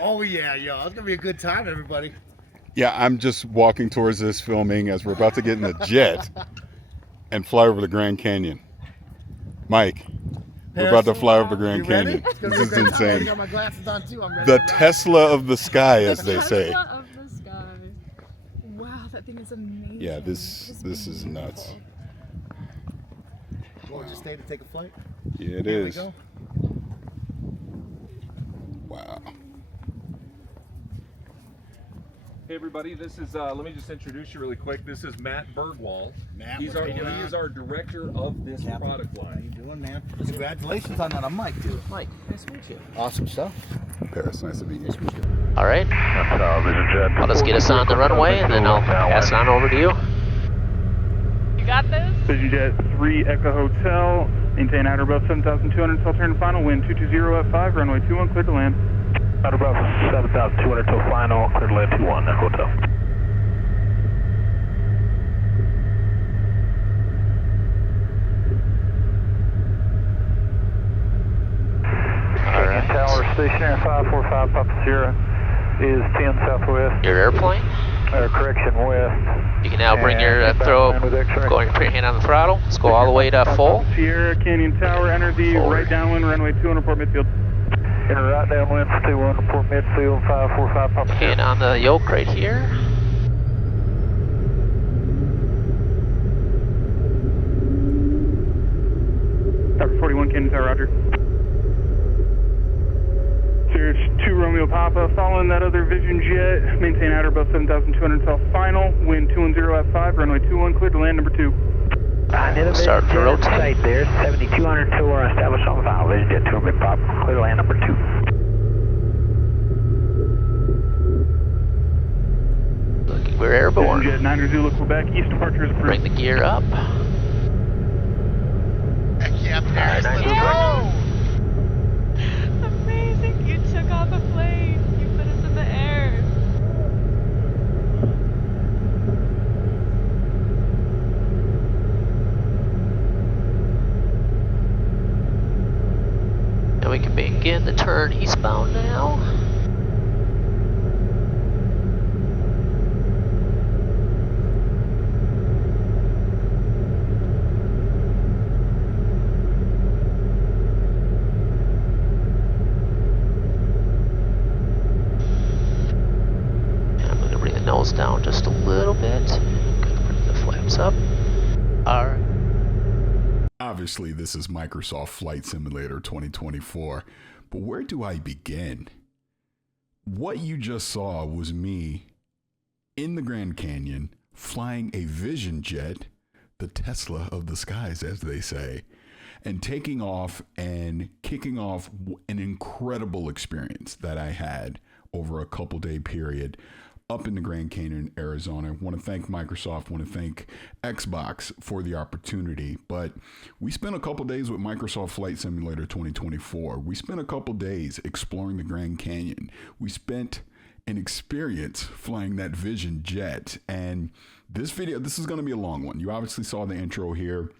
Oh yeah, yo, it's gonna be a good time, everybody. Yeah, I'm just walking towards this filming as we're about to get in the jet and fly over the Grand Canyon. Mike, we're about to fly over the Grand You ready? Canyon. It's gonna This be a is great time. I already insane. got my glasses on too. I'm ready. The to ride. Tesla of the sky, as they say. Tesla of the sky. Wow, that thing is amazing. Yeah, this is nuts. Well, just stay to take a flight. Yeah, it Here we is. go. Wow. Hey everybody, this is, let me just introduce you really quick. This is Matt Bergwall. Matt, He what's going on? is our director of this product How line. you doing, man? Congratulations on that. I'm Mike, dude. Mike, nice to meet you. Awesome stuff. Paris, nice to meet you. All right. I'll just get us on the runway and then I'll pass it on over to you. You got this? Vision Jet 3 Echo Hotel. Maintain outer above 7,200 until turn to final. Wind 220 at 5. Runway 21, clear to land. Outer above 7,200 till final. Clear to land 21, Echo Hotel. Alright. Tower stationary 545 Papa Sierra is 10 southwest. Your airplane. Correction west. You can now bring your And throw, inbound with X-ray. go and put your hand on the throttle. Let's go all the way to full. Sierra Canyon Tower, enter the Forward. right downwind, runway 200 Port Midfield. Enter right downwind for 21 Port Midfield 545 Papa Hand Sierra. on the yoke right here. Tower 41 Canyon Tower, roger. Sierra 2 Romeo Papa, following that other Vision Jet. Maintain outer above 7,200 until final. Wind 210 at 5. Runway 21, clear to land number 2. Start to rotate. There, 7,200 till we're established on final. Vision Jet 2 Romeo Papa, clear to land number 2. Looking, we're airborne. Vision Jet 9 Zulu Quebec, east departure is approved. Bring the gear up. Heck yeah, Paris. Alright, Let's go. Amazing. You took off a plane. You put us in the air. And we can begin the turn eastbound now. And I'm going to bring the nose down just a little bit. Gonna bring the flaps up. Alright. Obviously, this is Microsoft Flight Simulator 2024, but where do I begin? What you just saw was me in the Grand Canyon flying a Vision Jet, the Tesla of the skies, as they say, and taking off and kicking off an incredible experience that I had over a couple day period up in the Grand Canyon, Arizona. I want to thank Microsoft, want to thank Xbox for the opportunity. But we spent a couple days with Microsoft Flight Simulator 2024. We spent a couple days exploring the Grand Canyon. We spent an experience flying that Vision Jet. And this video, this is going to be a long one. You obviously saw the intro here.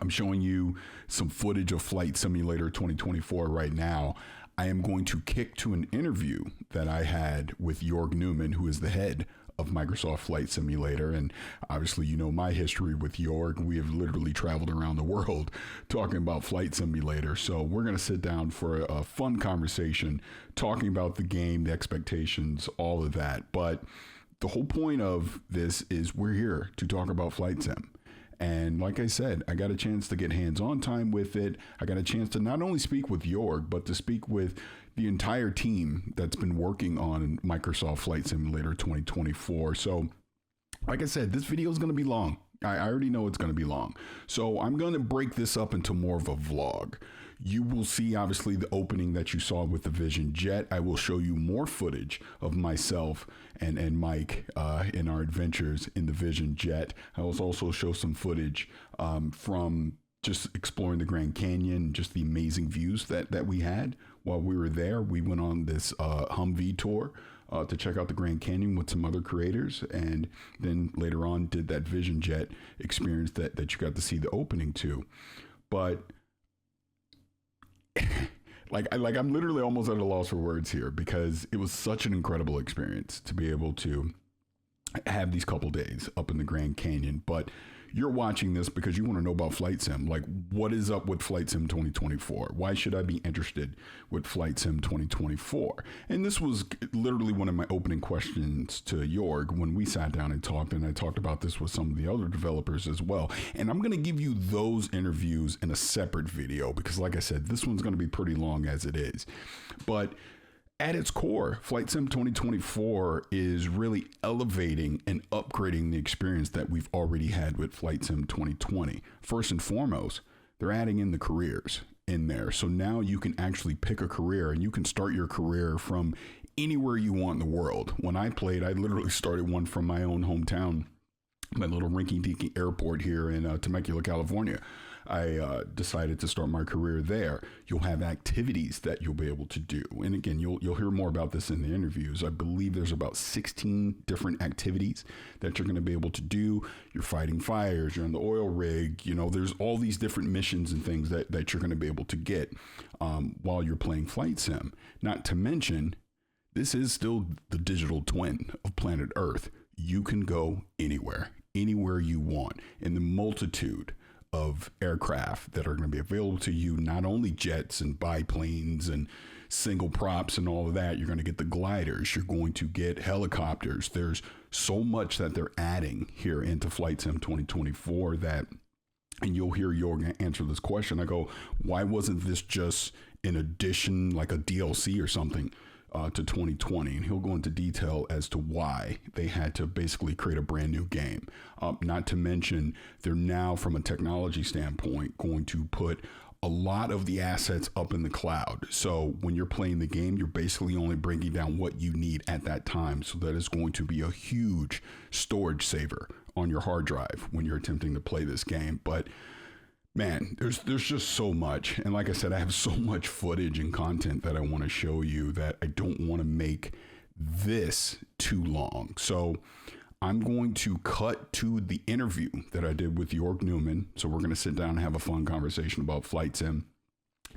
I'm showing you some footage of Flight Simulator 2024 right now. I am going to kick to an interview that I had with Jorg Neumann, who is the head of Microsoft Flight Simulator. And obviously, you know my history with Jorg. We have literally traveled around the world talking about Flight Simulator. So we're going to sit down for a fun conversation, talking about the game, the expectations, all of that. But the whole point of this is we're here to talk about Flight Sim. And like I said, I got a chance to get hands-on time with it. I got a chance to not only speak with Jorg, but to speak with the entire team that's been working on Microsoft Flight Simulator 2024. So, like I said, this video is going to be long. I already know it's going to be long. So I'm going to break this up into more of a vlog. You will see, obviously, the opening that you saw with the Vision Jet. I will show you more footage of myself and Mike in our adventures in the Vision Jet. I will also show some footage from just exploring the Grand Canyon, just the amazing views that we had while we were there. We went on this Humvee tour to check out the Grand Canyon with some other creators, and then later on did that Vision Jet experience that you got to see the opening to. But I'm literally almost at a loss for words here because it was such an incredible experience to be able to have these couple days up in the Grand Canyon. But you're watching this because you want to know about Flight Sim. Like, what is up with Flight Sim 2024? Why should I be interested with Flight Sim 2024? And this was literally one of my opening questions to Jorg when we sat down and I talked about this with some of the other developers as well. And I'm going to give you those interviews in a separate video because, like I said, this one's going to be pretty long as it is. But at its core, Flight Sim 2024 is really elevating and upgrading the experience that we've already had with Flight Sim 2020. First and foremost, they're adding in the careers in there. So now you can actually pick a career and you can start your career from anywhere you want in the world. When I played, I literally started one from my own hometown, my little rinky-dinky airport here in Temecula, California. I decided to start my career there. You'll have activities that you'll be able to do. And again, you'll hear more about this in the interviews. I believe there's about 16 different activities that you're going to be able to do. You're fighting fires, you're on the oil rig, there's all these different missions and things that you're going to be able to get while you're playing Flight Sim. Not to mention, this is still the digital twin of planet Earth. You can go anywhere you want in the multitude of aircraft that are going to be available to you, not only jets and biplanes and single props and all of that. You're going to get the gliders. You're going to get helicopters. There's so much that they're adding here into Flight Sim 2024 that, and you'll hear Jorg answer this question. I go, why wasn't this just an addition, like a DLC or something to 2020? And he'll go into detail as to why they had to basically create a brand new game. Not to mention, they're now, from a technology standpoint, going to put a lot of the assets up in the cloud. So when you're playing the game, you're basically only bringing down what you need at that time. So that is going to be a huge storage saver on your hard drive when you're attempting to play this game. But man, there's just so much. And like I said, I have so much footage and content that I want to show you that I don't want to make this too long. So I'm going to cut to the interview that I did with Jorg Neumann. So we're going to sit down and have a fun conversation about Flight Sim,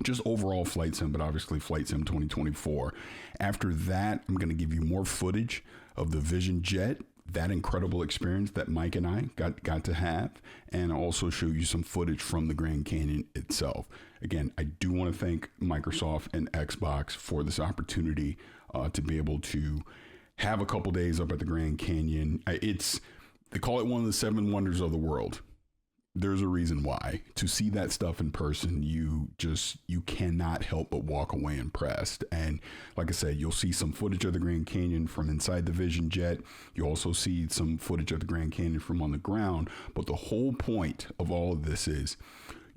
just overall Flight Sim, but obviously Flight Sim 2024. After that, I'm going to give you more footage of the Vision Jet, that incredible experience that Mike and I got to have, and also show you some footage from the Grand Canyon itself. Again, I do want to thank Microsoft and Xbox for this opportunity to be able to have a couple days up at the Grand Canyon. They call it one of the 7 wonders of the world. There's a reason why. To see that stuff in person, you cannot help but walk away impressed. And like I said, you'll see some footage of the Grand Canyon from inside the Vision Jet. You also see some footage of the Grand Canyon from on the ground. But the whole point of all of this is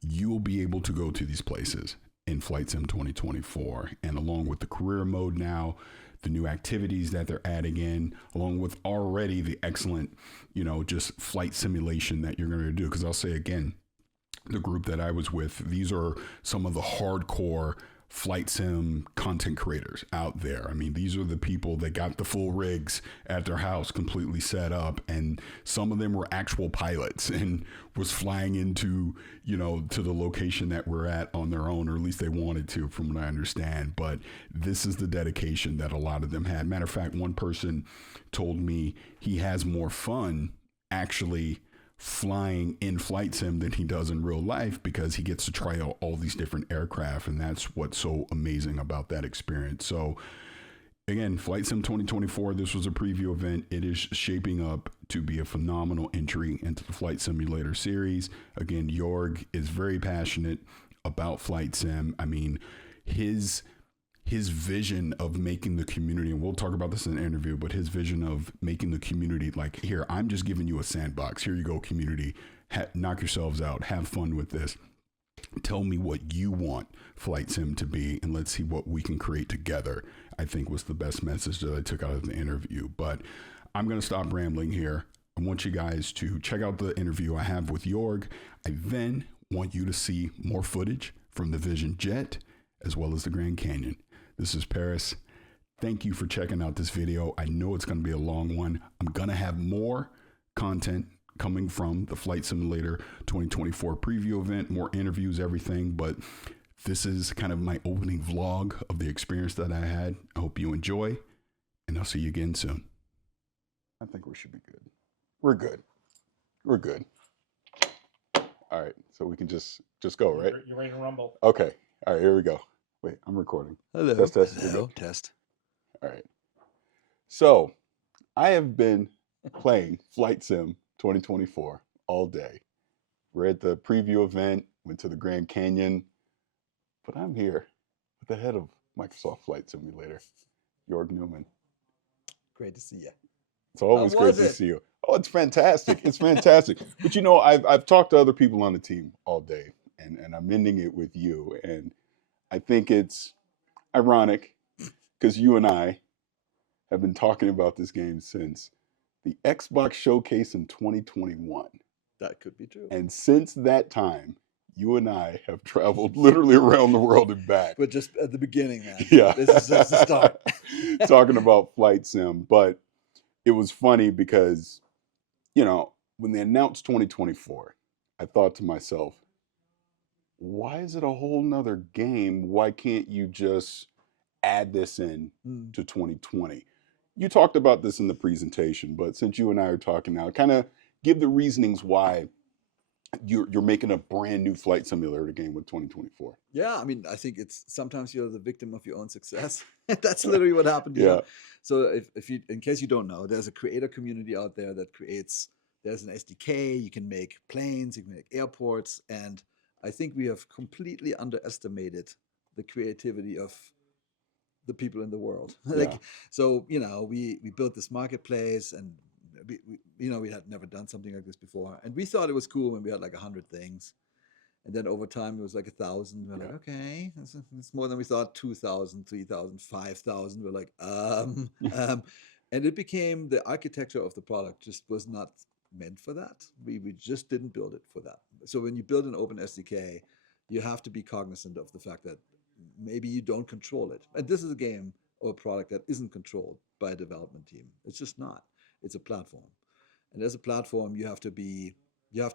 you'll be able to go to these places in Flight Sim 2024. And along with the career mode now, the new activities that they're adding in, along with already the excellent, just flight simulation that you're going to do. Because I'll say again, the group that I was with, these are some of the hardcore Flight Sim content creators out there. I mean, these are the people that got the full rigs at their house completely set up, and some of them were actual pilots and was flying into, to the location that we're at on their own, or at least they wanted to, from what I understand. But this is the dedication that a lot of them had. Matter of fact, one person told me he has more fun actually flying in Flight Sim than he does in real life, because he gets to try out all these different aircraft, and that's what's so amazing about that experience. So again, Flight Sim 2024, this was a preview event. It is shaping up to be a phenomenal entry into the Flight Simulator series. Again, Jorg is very passionate about Flight Sim. I mean, his vision of making the community, and we'll talk about this in the interview, but his vision of making the community like, here, I'm just giving you a sandbox. Here you go, community. Knock yourselves out. Have fun with this. Tell me what you want Flight Sim to be, and let's see what we can create together, I think was the best message that I took out of the interview. But I'm going to stop rambling here. I want you guys to check out the interview I have with Jorg. I then want you to see more footage from the Vision Jet as well as the Grand Canyon. This is Paris. Thank you for checking out this video. I know it's going to be a long one. I'm going to have more content coming from the Flight Simulator 2024 preview event, more interviews, everything. But This is kind of my opening vlog of the experience that I had. I hope you enjoy, and I'll see you again soon. I think we should be good. We're good. We're good. All right, so we can just go, right? You're ready to rumble. Okay. All right, here we go. Wait, I'm recording. Hello. Test, test. Hello. Test. All right. So, I have been playing Flight Sim 2024 all day. We're at the preview event, went to the Grand Canyon, but I'm here with the head of Microsoft Flight Simulator, Jorg Neumann. Great to see you. It's always great to see you. Oh, it's fantastic. It's fantastic. But you know, I've talked to other people on the team all day, and I'm ending it with you. And I think it's ironic because you and I have been talking about this game since the Xbox showcase in 2021. That could be true. And since that time, you and I have traveled literally around the world and back. But just at the beginning, man. Yeah. This is just the start. Talking about Flight Sim. But it was funny because, you know, when they announced 2024, I thought to myself, why is it a whole nother game? Why can't you just add this in to 2020? You talked about this in the presentation, but since you and I are talking now, kind of give the reasonings why you're making a brand new flight simulator game with 2024. Yeah, I mean, I think it's sometimes you're the victim of your own success. That's literally what happened here. Yeah. So if you, in case you don't know, there's a creator community out there that creates, there's an SDK, you can make planes, you can make airports, and I think we have completely underestimated the creativity of the people in the world. Yeah. So, you know, we built this marketplace, and we had never done something like this before. And we thought it was cool when we had like 100 things. And then over time, it was like 1,000. We're like, okay, it's more than we thought. 2,000, 3,000, 5,000. We're like, and it became the architecture of the product just was not meant for that. We just didn't build it for that. So when you build an open SDK, you have to be cognizant of the fact that maybe you don't control it. And this is a game or a product that isn't controlled by a development team. It's just not. It's a platform. And as a platform, you have to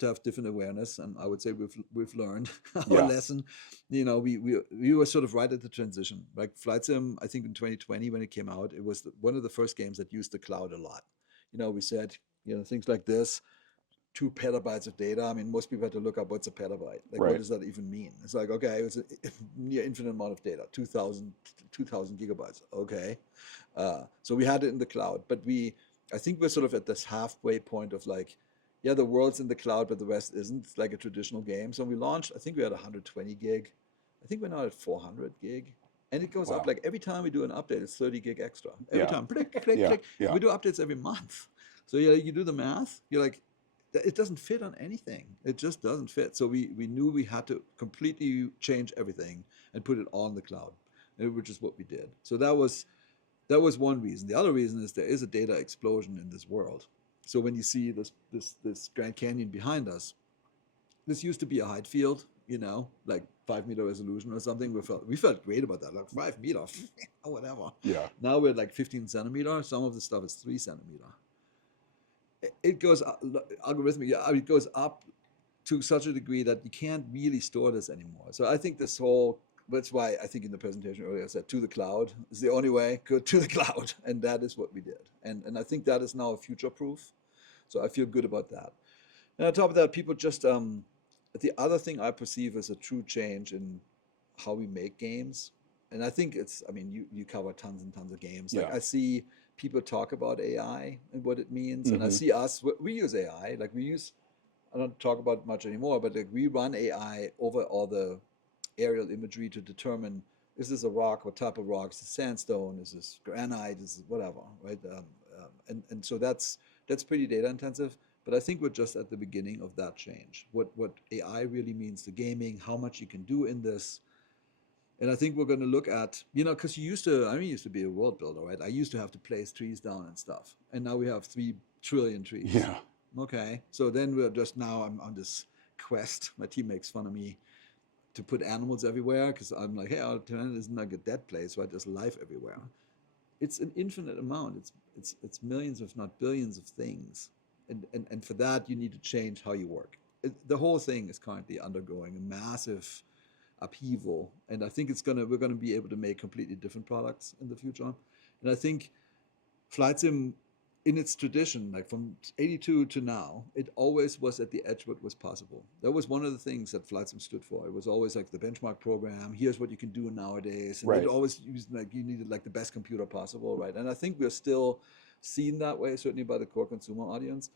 have different awareness. And I would say we've learned our lesson. You know, we were sort of right at the transition. Like Flight Sim, I think in 2020 when it came out, it was one of the first games that used the cloud a lot. You know, we said, you know, things like this, 2 petabytes of data. I mean, most people had to look up what's a petabyte. Like, what does that even mean? It's like, okay, it was a near infinite amount of data, 2,000 gigabytes. Okay. So we had it in the cloud, but I think we're sort of at this halfway point of like, yeah, the world's in the cloud, but the rest isn't. It's like a traditional game. So we launched, I think we had 120 gig. I think we're now at 400 gig. And it goes up like every time we do an update, it's 30 gig extra. Every time, click, click, click. We do updates every month. So you do the math, you're like, it doesn't fit on anything. It just doesn't fit. So we knew we had to completely change everything and put it on the cloud, which is what we did. So that was one reason. The other reason is there is a data explosion in this world. So when you see this Grand Canyon behind us, this used to be a height field, you know, like 5-meter resolution or something. We felt great about that, like 5 meters, whatever. Yeah. Now we're at like 15 centimeters. Some of the stuff is 3 centimeters. It goes up, algorithmic. Yeah, it goes up to such a degree that you can't really store this anymore. So I think that's why I think in the presentation earlier I said to the cloud is the only way. Go to the cloud, and that is what we did. And I think that is now future proof. So I feel good about that. And on top of that, people just the other thing I perceive as a true change in how we make games. And I think you cover tons and tons of games. Like I see people talk about AI and what it means. And I see we use AI. Like I don't talk about it much anymore, but like we run AI over all the aerial imagery to determine, is this a rock? What type of rock? Is this sandstone? Is this granite? Is this whatever, right? And so that's pretty data intensive. But I think we're just at the beginning of that change. What AI really means to gaming, how much you can do in this. And I think we're going to look at, you know, because I used to be a world builder, right? I used to have to place trees down and stuff. And now we have 3 trillion trees. Yeah. Okay. So then I'm on this quest. My team makes fun of me to put animals everywhere because I'm like, hey, our planet isn't like a dead place, right? There's life everywhere. It's an infinite amount. It's millions, if not billions of things. And for that, you need to change how you work. The whole thing is currently undergoing a massive upheaval, and I think we're gonna be able to make completely different products in the future. And I think flight sim, in its tradition, like from '82 to now, it always was at the edge what was possible. That was one of the things that flight sim stood for. It was always like the benchmark program. Here's what you can do nowadays, and Right. it always used like you needed like the best computer possible, right? And I think we're still seen that way, certainly by the core consumer audience,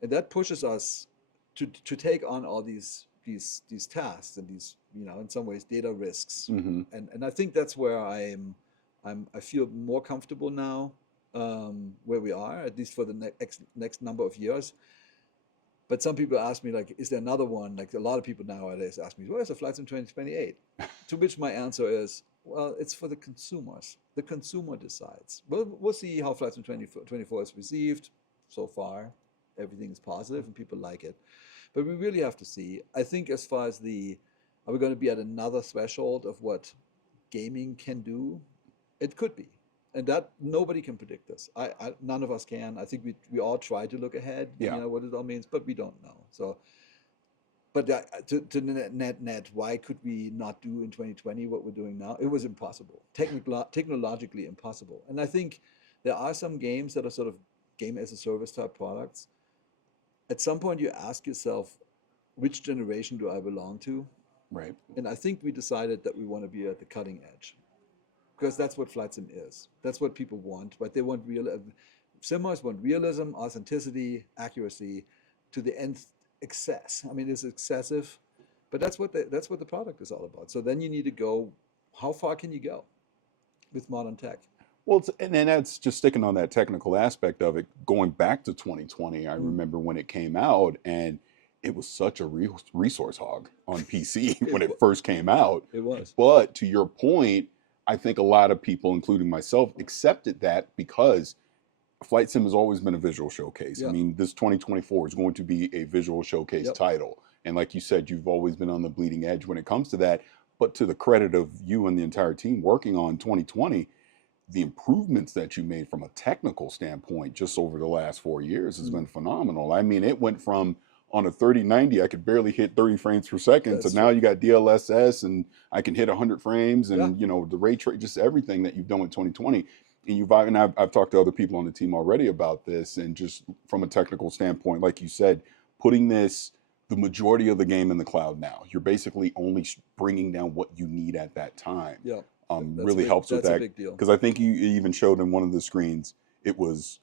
and that pushes us to take on all these tasks and these, you know, in some ways data risks. Mm-hmm. And I think that's where I feel more comfortable now, where we are, at least for the next number of years. But some people ask me, like, is there another one? Like, a lot of people nowadays ask me, where's the Flight Sim 2028? To which my answer is, well, it's for the consumers. The consumer decides. We'll see how Flight Sim 2024 is received. So far, everything is positive and people like it. But we really have to see. I think as far as are we going to be at another threshold of what gaming can do? It could be. And that nobody can predict this. None of us can. I think we all try to look ahead, Yeah. you know, what it all means, but we don't know. So, but to net, why could we not do in 2020 what we're doing now? It was impossible, technologically impossible. And I think there are some games that are sort of game as a service type products. At some point, you ask yourself, which generation do I belong to? Right. And I think we decided that we want to be at the cutting edge, because that's what flight sim is. That's what people want. But they want simmers want realism, authenticity, accuracy to the nth excess. I mean, it's excessive, but that's what the product is all about. So then you need to go, how far can you go with modern tech? Well, and that's just sticking on that technical aspect of it. Going back to 2020, I remember when it came out, and it was such a resource hog on PC when it first came out. It was. But to your point, I think a lot of people, including myself, accepted that because Flight Sim has always been a visual showcase. Yeah. I mean, this 2024 is going to be a visual showcase title. And like you said, you've always been on the bleeding edge when it comes to that. But to the credit of you and the entire team working on 2020, the improvements that you made from a technical standpoint just over the last 4 years has been phenomenal. I mean, it went from on a 3090, I could barely hit 30 frames per second. That's So now true. you got DLSS and I can hit 100 frames and, Yeah. you know, the ray trace, just everything that you've done with 2020. And I've talked to other people on the team already about this, and just from a technical standpoint, like you said, putting the majority of the game in the cloud now. You're basically only bringing down what you need at that time. Yeah. Really helps with that's that. a big deal. Because I think you even showed in one of the screens, it was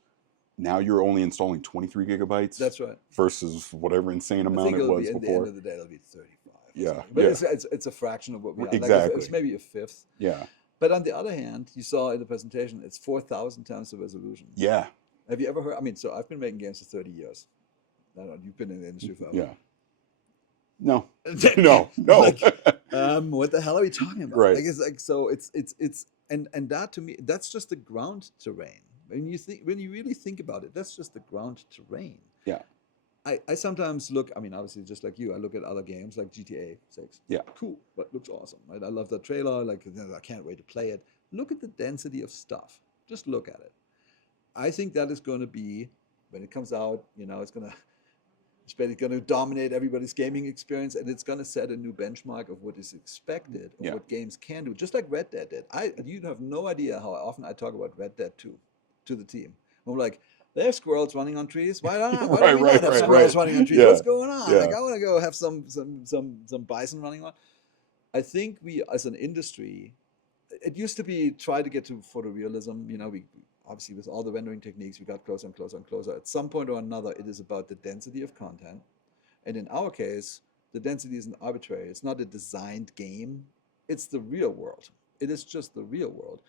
now you're only installing 23 gigabytes. That's right. Versus whatever insane I amount think it it'll was be, at the before. end of the day, it'll be 35. Yeah, But yeah. it's a fraction of what we are. Exactly. Like it's maybe a fifth. Yeah. But on the other hand, you saw in the presentation, it's 4,000 times the resolution. Yeah. Have you ever heard? I mean, so I've been making games for 30 years. I don't know, you've been in the industry forever. Yeah. No. No. Like, what the hell are we talking about? Right. Like, it's like, so it's and that to me, that's just the ground terrain. When you really think about it, that's just the ground terrain. Yeah. I sometimes look, I mean, obviously, just like you, I look at other games like GTA 6. Yeah. Cool, but looks awesome, right? I love that trailer. Like, you know, I can't wait to play it. Look at the density of stuff. Just look at it. I think that is going to be, when it comes out, you know, it's going to dominate everybody's gaming experience, and it's going to set a new benchmark of what is expected, of what games can do, just like Red Dead did. You have no idea how often I talk about Red Dead 2 to the team. I'm like, they have squirrels running on trees. Why don't we not have squirrels running on trees? Yeah. What's going on? Yeah. Like, I want to go have some bison running on. I think we, as an industry, it used to be try to get to photorealism. You know, we obviously with all the rendering techniques, we got closer and closer and closer. At some point or another, it is about the density of content. And in our case, the density isn't arbitrary. It's not a designed game. It's the real world. It is just the real world.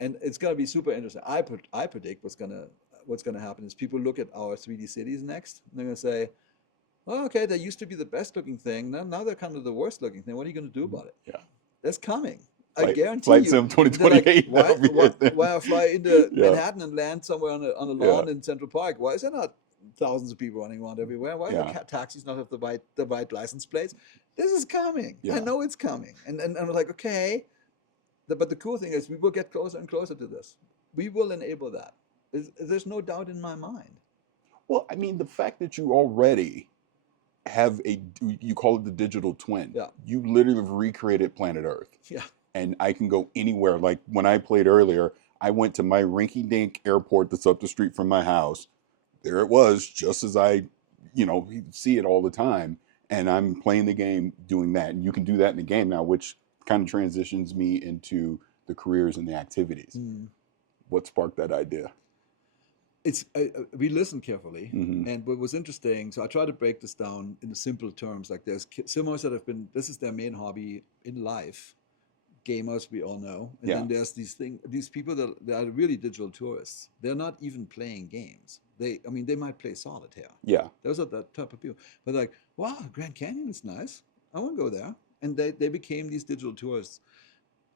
And it's going to be super interesting. I predict what's going to happen is people look at our 3D cities next, and they're going to say, oh, okay, they used to be the best looking thing. Now they're kind of the worst looking thing. What are you going to do about it? Yeah. That's coming. I guarantee Flight you. Sim 2028. Like, why I fly into Manhattan and land somewhere on a lawn in Central Park? Why is there not thousands of people running around everywhere? Why do taxis not have the right license plates? This is coming. Yeah. I know it's coming. And I'm like, okay. But the cool thing is we will get closer and closer to this. We will enable that. There's no doubt in my mind. Well, I mean, the fact that you already have you call it the digital twin. Yeah. You literally have recreated planet Earth. Yeah. And I can go anywhere. Like when I played earlier, I went to my rinky-dink airport that's up the street from my house. There it was, just as I, see it all the time. And I'm playing the game doing that. And you can do that in the game now, which kind of transitions me into the careers and the activities. What sparked that idea? It's we listened carefully, Mhm. and what was interesting. So I try to break this down into simple terms. Like there's simmers that have been. This is their main hobby in life. Gamers, we all know, and Yeah. then there's these people that are really digital tourists. They're not even playing games. They might play solitaire. Yeah. Those are the type of people. But like, wow, Grand Canyon is nice. I want to go there. And they became these digital tourists.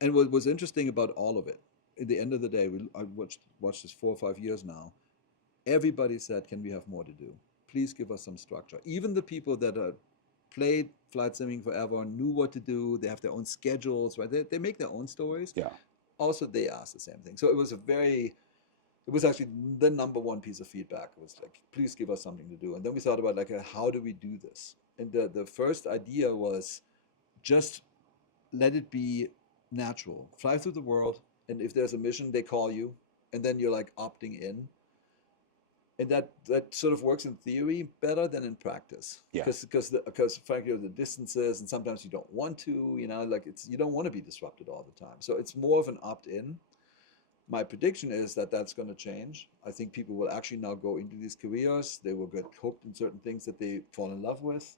And what was interesting about all of it, at the end of the day, I watched this 4 or 5 years now. Everybody said, can we have more to do? Please give us some structure. Even the people that played flight simming forever, knew what to do, they have their own schedules, right? They make their own stories. Yeah. Also, they asked the same thing. So it was actually the number one piece of feedback. It was like, please give us something to do. And then we thought about like, how do we do this? And the first idea was just let it be natural. Fly through the world, and if there's a mission, they call you, and then you're like opting in. And that sort of works in theory better than in practice. Yeah. Because frankly, the distances, and sometimes you don't want to, you don't want to be disrupted all the time. So it's more of an opt-in. My prediction is that that's going to change. I think people will actually now go into these careers. They will get hooked in certain things that they fall in love with.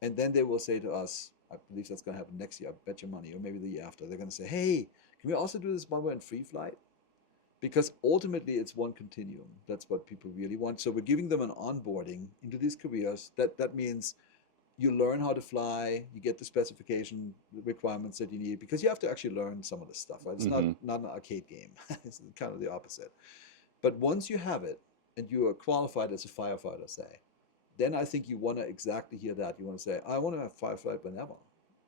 And then they will say to us, I believe that's going to happen next year, I bet your money, or maybe the year after. They're going to say, hey, can we also do this while we're in free flight? Because ultimately it's one continuum. That's what people really want. So we're giving them an onboarding into these careers. That means you learn how to fly, you get the specification requirements that you need, because you have to actually learn some of this stuff, right? It's not an arcade game. It's kind of the opposite. But once you have it and you are qualified as a firefighter, say, then I think you want to exactly hear that. You want to say, I want to have firefight whenever,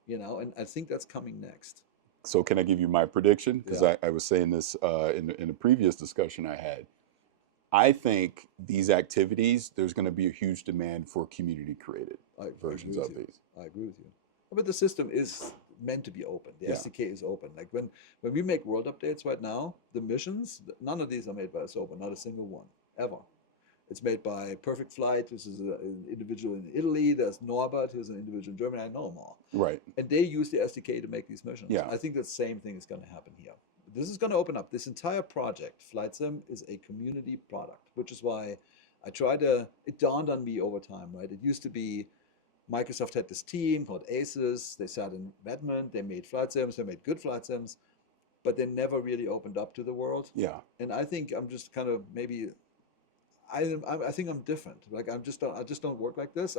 and I think that's coming next. So can I give you my prediction? Because Yeah. I was saying this in a previous discussion I had. I think these activities, there's going to be a huge demand for community created versions of these. I agree with you. But the system is meant to be open. The Yeah. SDK is open. Like when we make world updates right now, the missions, none of these are made by us open, not a single one, ever. It's made by Perfect Flight, who's an individual in Italy. There's Norbert, who's an individual in Germany. I know them all. Right. And they use the SDK to make these missions. Yeah. I think the same thing is going to happen here. This is going to open up. This entire project, Flight Sim, is a community product, which is why it dawned on me over time, right? It used to be Microsoft had this team called ACES. They sat in Redmond. They made flight sims. They made good flight sims, but they never really opened up to the world. Yeah. And I think I'm just kind of maybe... I think I'm different. Like I just don't work like this.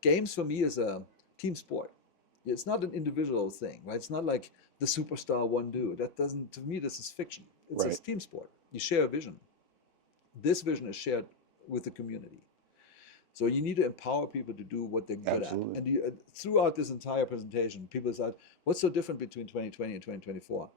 Games for me is a team sport. It's not an individual thing, right? It's not like the superstar one dude. To me, this is fiction. It's Right. a team sport. You share a vision. This vision is shared with the community. So you need to empower people to do what they're good Absolutely. at. And throughout this entire presentation, people said, what's so different between 2020 and 2024?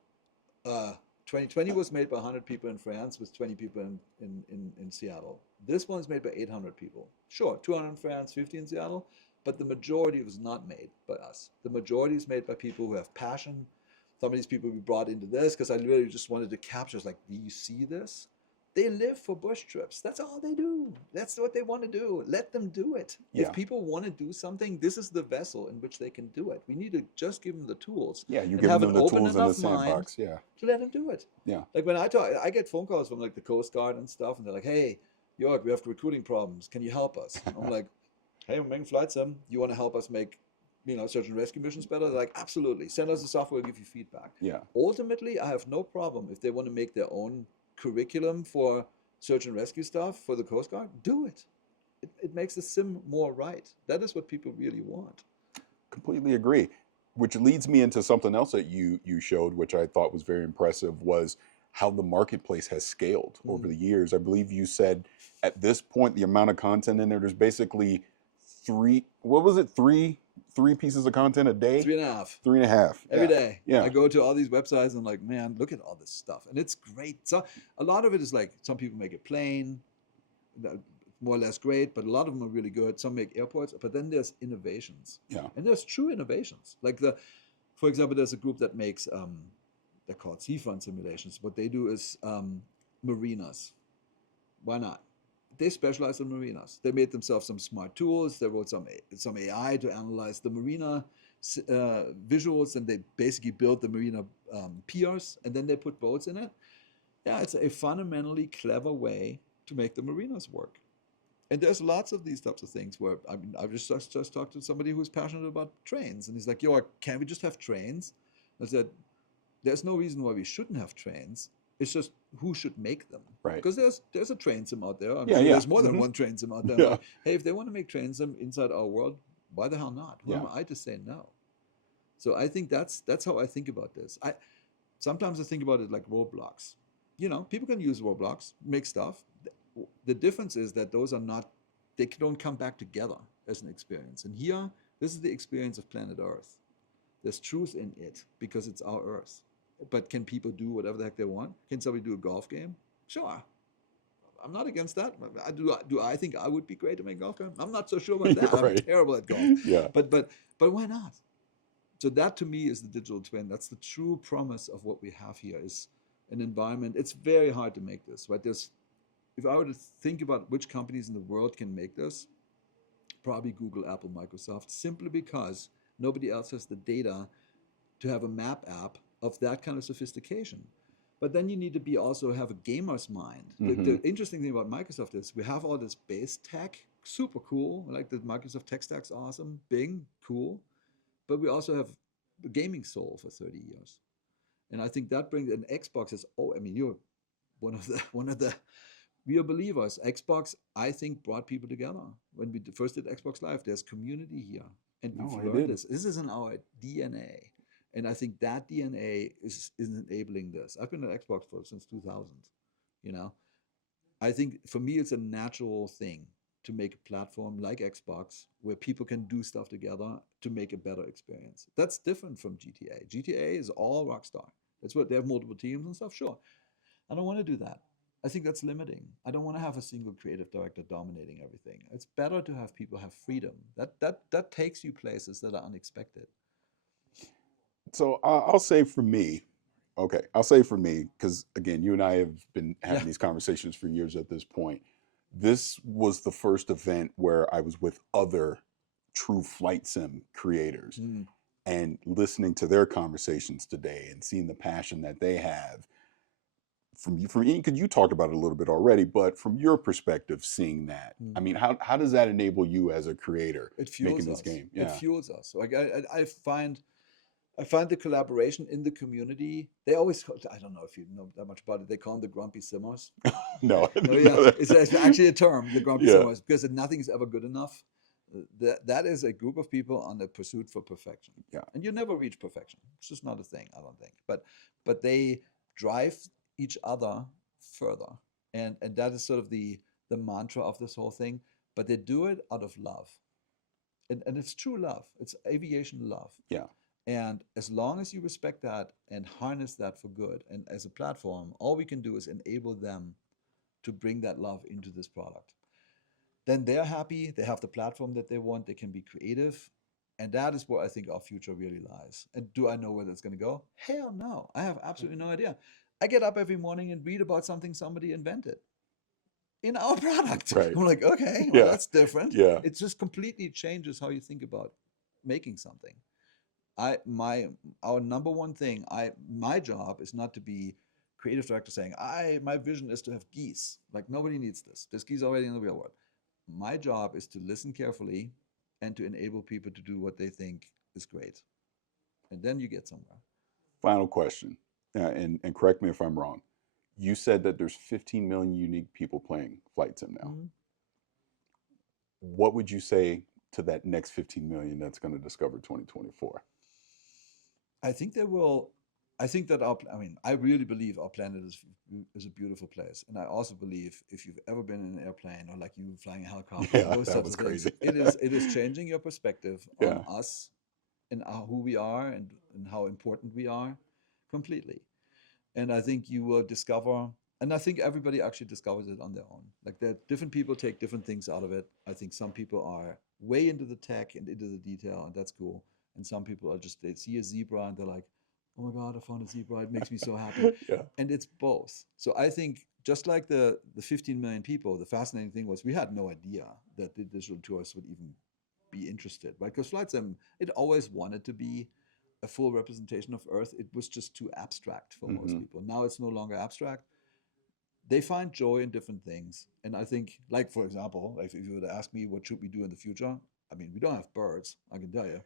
2020 was made by 100 people in France with 20 people in Seattle. This one's made by 800 people. Sure, 200 in France, 50 in Seattle, but the majority was not made by us. The majority is made by people who have passion. Some of these people we brought into this because I really just wanted to capture, it's like, do you see this? They live for bush trips. That's all they do. That's what they want to do. Let them do it. Yeah. If people want to do something, this is the vessel in which they can do it. We need to just give them the tools. Yeah, you and give have them an the open tools in the enough mind sandbox. Yeah. to let them do it. Yeah. Like when I get phone calls from like the Coast Guard and stuff, and they're like, "Hey, Jorg, we have recruiting problems. Can you help us?" I'm like, "Hey, we're making flight sim. You want to help us make, search and rescue missions better?" They're like, "Absolutely. Send us the software. We'll give you feedback." Yeah. Ultimately, I have no problem if they want to make their own curriculum for search and rescue stuff for the Coast Guard. Do it. It makes the sim more right. That is what people really want. Completely agree. Which leads me into something else that you showed, which I thought was very impressive, was how the marketplace has scaled over the years. I believe you said at this point, the amount of content in there's basically three pieces of content a day? 3.5. 3.5. Every day. Yeah. I go to all these websites and I'm like, man, look at all this stuff. And it's great. So a lot of it is like, some people make it plain, more or less great, but a lot of them are really good. Some make airports, but then there's innovations. Yeah. And there's true innovations. Like for example, there's a group that makes, they're called seafront simulations. What they do is marinas. Why not? They specialize in marinas. They made themselves some smart tools. They wrote some AI to analyze the marina visuals, and they basically built the marina piers, and then they put boats in it. Yeah, it's a fundamentally clever way to make the marinas work. And there's lots of these types of things where I just talked to somebody who's passionate about trains, and he's like, "Yo, can't we just have trains?" I said, "There's no reason why we shouldn't have trains. It's just who should make them, Right. Because there's a train sim out there. I'm Yeah, sure yeah. there's more than one train sim out there. Yeah. Like, hey, if they want to make train sim inside our world, why the hell not? Who am I to say no?" So I think that's how I think about this. Sometimes I think about it like Roblox. People can use Roblox, make stuff. The difference is that those are not, they don't come back together as an experience. And here, this is the experience of planet Earth. There's truth in it because it's our Earth. But can people do whatever the heck they want? Can somebody do a golf game? Sure. I'm not against that. Do I think I would be great to make golf game? I'm not so sure about that. Right. I'm terrible at golf. Yeah. But why not? So that to me is the digital twin. That's the true promise of what we have here is an environment. It's very hard to make this, right? If I were to think about which companies in the world can make this, probably Google, Apple, Microsoft, simply because nobody else has the data to have a map app of that kind of sophistication. But then you need to also have a gamer's mind. The interesting thing about Microsoft is we have all this base tech, super cool. Like the Microsoft tech stack's awesome, Bing, cool. But we also have the gaming soul for 30 years. And I think that brings, and Xbox is, you're one of the real believers. Xbox, I think, brought people together. When we first did Xbox Live, there's community here. And we've learned this. This is in our DNA. And I think that DNA is enabling this. I've been at Xbox since 2000. I think for me, it's a natural thing to make a platform like Xbox where people can do stuff together to make a better experience. That's different from GTA. GTA is all Rockstar. That's what they have multiple teams and stuff. Sure. I don't want to do that. I think that's limiting. I don't want to have a single creative director dominating everything. It's better to have people have freedom. That takes you places that are unexpected. So I'll say for me, because again, you and I have been having these conversations for years at this point. This was the first event where I was with other true flight sim creators and listening to their conversations today and seeing the passion that they have. From you, because you talked about it a little bit already, but from your perspective, seeing that, I mean, how does that enable you as a creator making this game? Yeah. It fuels us. Like I find the collaboration in the community. They always, I don't know if you know that much about it. They call them the grumpy simmers. No. It's actually a term, the grumpy simmers, because nothing is ever good enough. That is a group of people on the pursuit for perfection. Yeah. And you never reach perfection. It's just not a thing, I don't think. But they drive each other further. And that is sort of the mantra of this whole thing. But they do it out of love. And it's true love. It's aviation love. Yeah. And as long as you respect that and harness that for good, and as a platform, all we can do is enable them to bring that love into this product. Then they're happy, they have the platform that they want, they can be creative. And that is where I think our future really lies. And do I know where that's going to go? Hell no. I have absolutely no idea. I get up every morning and read about something somebody invented in our product. Right. I'm like, okay, well, that's different. Yeah. It just completely changes how you think about making something. Our number one thing, my job is not to be creative director saying, my vision is to have geese. Like, nobody needs this. There's geese already in the real world. My job is to listen carefully and to enable people to do what they think is great. And then you get somewhere. Final question, and correct me if I'm wrong. You said that there's 15 million unique people playing Flight Sim now. Mm-hmm. What would you say to that next 15 million that's going to discover 2024? I think they will. I think that I really believe our planet is a beautiful place. And I also believe if you've ever been in an airplane or like you flying a helicopter, those types of things, it is changing your perspective on us and who we are and how important we are completely. And I think you will discover And I think everybody actually discovers it on their own. Like that, different people take different things out of it. I think some people are way into the tech and into the detail, and that's cool. And some people are just, they see a zebra and they're like, oh my God, I found a zebra. It makes me so happy. Yeah. And it's both. So I think just like the 15 million people, the fascinating thing was we had no idea that the digital tourists would even be interested, right? Because Flight Sim, it always wanted to be a full representation of Earth. It was just too abstract for most people. Now it's no longer abstract. They find joy in different things. And I think, like, for example, like if you were to ask me what should we do in the future, I mean, we don't have birds, I can tell you.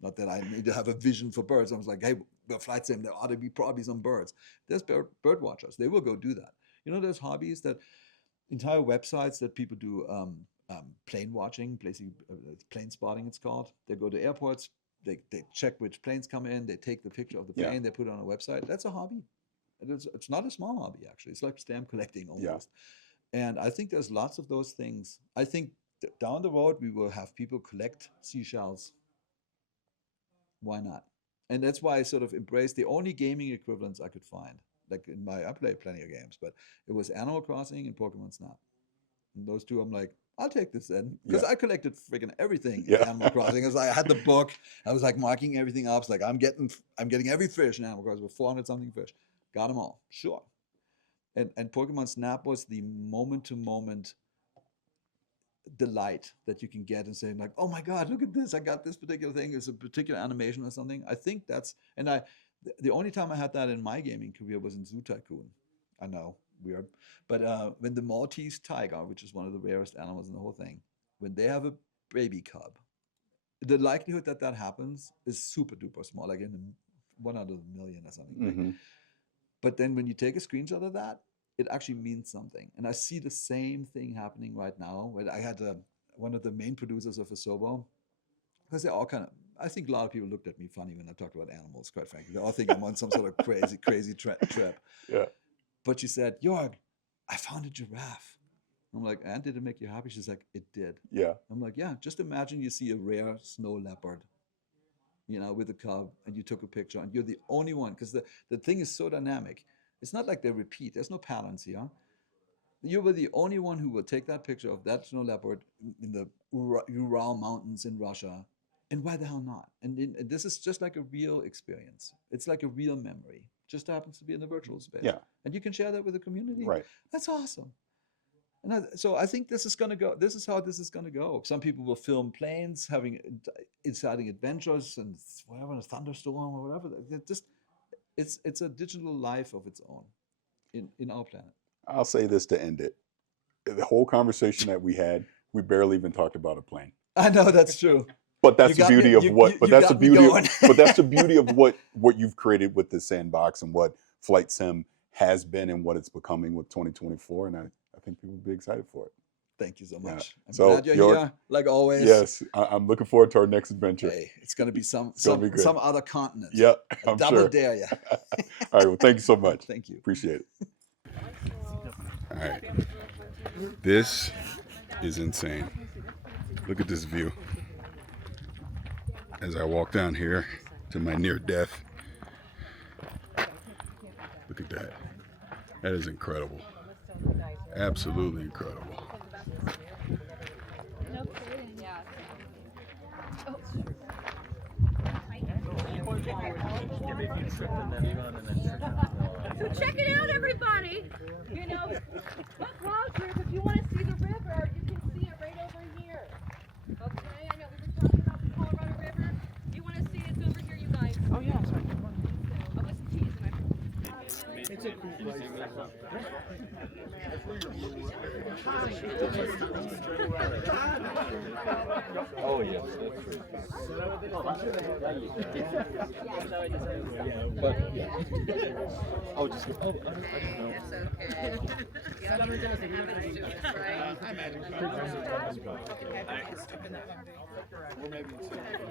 Not that I need to have a vision for birds. I was like, hey, we're Flight Sim, there ought to be probably some birds. There's bird watchers. They will go do that. You know, there's hobbies that, entire websites that people do plane watching, basically plane spotting it's called. They go to airports, they check which planes come in, they take the picture of the plane, they put it on a website. That's a hobby. It's not a small hobby, actually. It's like stamp collecting almost. And I think there's lots of those things. I think down the road, we will have people collect seashells. Why not? And that's why I sort of embraced the only gaming equivalents I could find. Like I played plenty of games, but it was Animal Crossing and Pokemon Snap. And those two, I'm like, I'll take this in. Because I collected freaking everything in Animal Crossing. As I had the book, I was like marking everything up. It's like, I'm getting every fish in Animal Crossing with 400 something fish. Got them all, sure. And Pokemon Snap was the moment-to-moment delight that you can get and saying like, oh my God, look at this. I got this particular thing. It's a particular animation or something. I think that's, and the only time I had that in my gaming career was in Zoo Tycoon. I know, weird. But when the Maltese tiger, which is one of the rarest animals in the whole thing, when they have a baby cub, the likelihood that that happens is super duper small, like in 1 out of a million or something. But then when you take a screenshot of that, it actually means something. And I see the same thing happening right now. Where I had one of the main producers of Asobo, because they're all kind of, I think a lot of people looked at me funny when I talked about animals, quite frankly. They all think I'm on some sort of crazy trip. Yeah. But she said, Jorg, I found a giraffe. I'm like, and did it make you happy? She's like, it did. Yeah. I'm like, yeah, just imagine you see a rare snow leopard, you know, with a cub, and you took a picture, and you're the only one, because the thing is so dynamic. It's not like they repeat. There's no patterns here. You were the only one who will take that picture of that snow leopard in the Ural Mountains in Russia. And why the hell not? And this is just like a real experience. It's like a real memory. Just happens to be in the virtual space. Yeah. And you can share that with the community. Right. That's awesome. And so I think this is going to go. This is how this is going to go. Some people will film planes having exciting adventures and whatever, a thunderstorm or whatever. It's a digital life of its own in our planet. I'll say this to end it. The whole conversation that we had, we barely even talked about a plane. I know that's true. But that's the beauty of what. But that's the beauty. But that's the beauty of what you've created with this sandbox and what Flight Sim has been and what it's becoming with 2024. And I think people will be excited for it. Thank you so much. I'm glad you're here, like always. Yes, I'm looking forward to our next adventure. Hey, it's going to be some other continent. Yep, I'm double sure. dare you. All right, well, thank you so much. Thank you. Appreciate it. All right. This is insane. Look at this view. As I walk down here to my near death. Look at that. That is incredible. Absolutely incredible. So check it out, everybody. You know, book road trip if you want to see the river, you can see it right over here. Okay, I know we were talking about the Colorado River. You want to see it, it's over here, you guys. Oh yeah, sorry. I wasn't teasing. It's a cool place. Oh yes, that's true. But yeah. Oh, just I didn't know.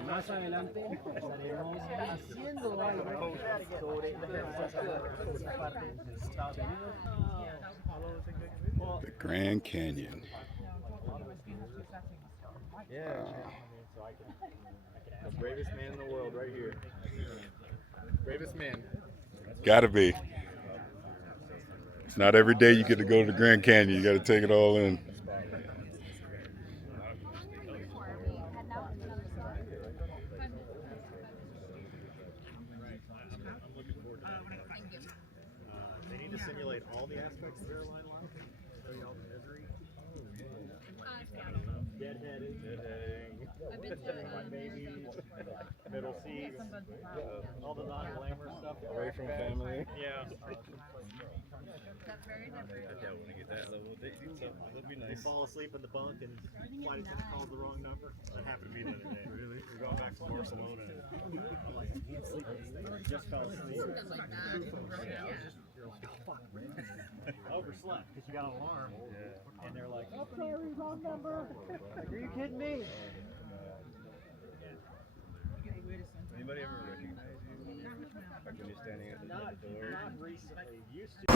That's Más adelante estaremos haciendo algo sobre esa parte de Estados Unidos. The Grand Canyon. Yeah. The bravest man in the world right here. Bravest man. Gotta be. It's not every day you get to go to the Grand Canyon. You got to take it all in. They need to simulate all the aspects of airline life. Show you all the misery. Deadheading. My babies. Middle seats. All the non-glamorous stuff. Away from family. Yeah. That'd be nice. You fall asleep in the bunk and flight attendant calls the wrong number. That happened to me the other day. Really? We're going back to Barcelona. I'm like, I can't sleep. I just fell asleep. You're like, oh, fuck. I overslept because you got an alarm. Yeah. And they're like, oh, sorry, wrong number. Like, are you kidding me? Anybody ever recognize you? Like when you're standing at the door? Not recently. Used to.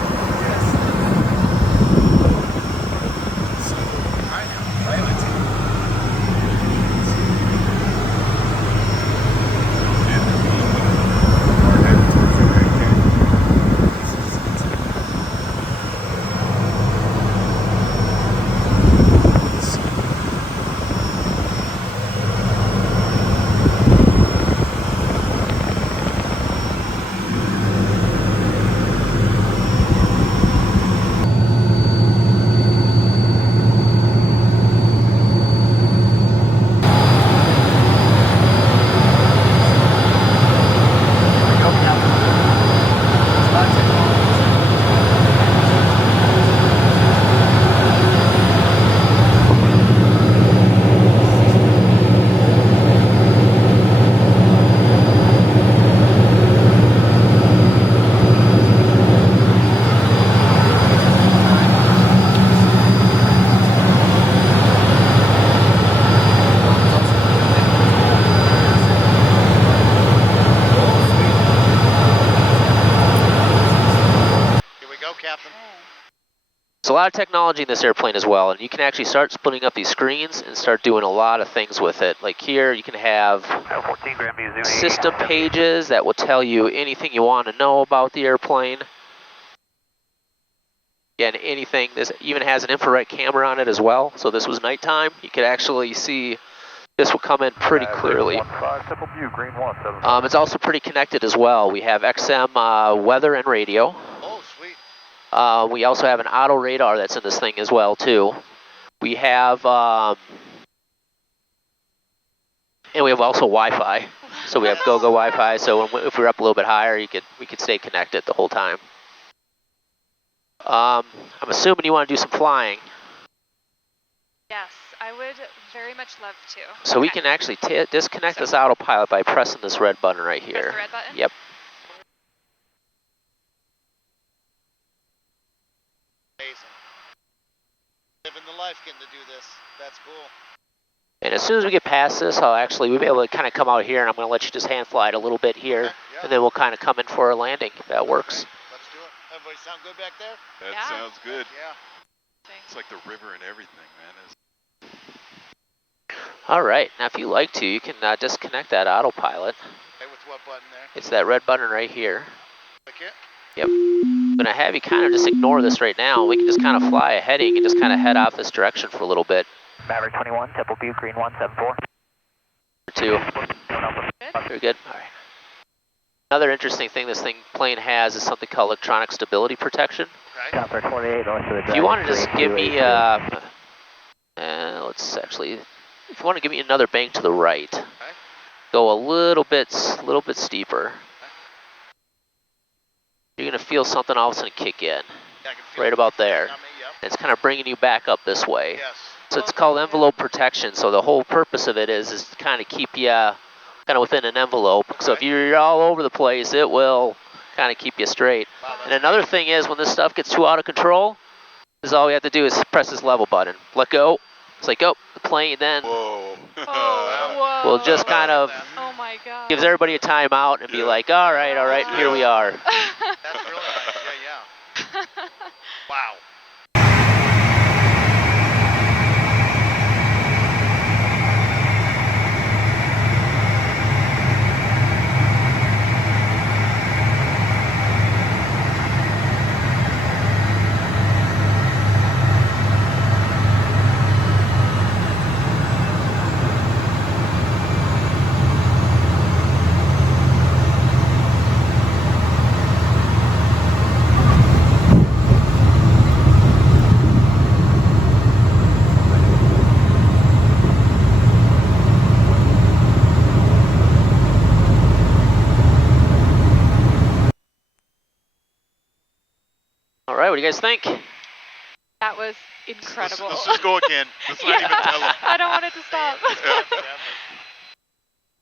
There's a lot of technology in this airplane as well, and you can actually start splitting up these screens and start doing a lot of things with it. Like here, you can have system pages that will tell you anything you want to know about the airplane. Again, anything. This even has an infrared camera on it as well, so this was nighttime. You could actually see this will come in pretty clearly. It's also pretty connected as well. We have XM weather and radio. We also have an auto radar that's in this thing as well too. We have, and we have also Wi-Fi. So we have go-go Wi-Fi. So if we're up a little bit higher, we could stay connected the whole time. I'm assuming you want to do some flying. Yes, I would very much love to. So we can actually disconnect this autopilot by pressing this red button right here. Press the red button? Yep. Living the life getting to do this. That's cool. And as soon as we get past this, we'll be able to kind of come out here, and I'm going to let you just hand fly it a little bit here, Okay, yeah. and then we'll kind of come in for a landing, if that works. Let's do it. Everybody sound good back there? That sounds good. Yeah. It's like the river and everything, man. All right, now if you like to, you can disconnect that autopilot. Hey, with what button there? It's that red button right here. Click it? Yep. I'm going to have you kind of just ignore this right now. We can just kind of fly a heading and just kind of head off this direction for a little bit. Maverick 21, Temple View, green 174. 2. Very good. All right. Another interesting thing this plane has is something called electronic stability protection. Okay. 48, if you want to just give me, let's actually, if you want to give me another bank to the right, go a little bit steeper. You're going to feel something all of a sudden kick in, right about there. It's kind of bringing you back up this way. Yes. So it's called envelope protection. So the whole purpose of it is to kind of keep you kind of within an envelope. So if you're all over the place, it will kind of keep you straight. And another thing is when this stuff gets too out of control, is all we have to do is press this level button. Let go. It's like, oh, the plane then will just kind of gives everybody a timeout and be like, all right, here we are. That's really nice. Yeah. Wow. All right, what do you guys think? That was incredible. Let's just go again. Let's not even tell them. I don't want it to stop. Yeah.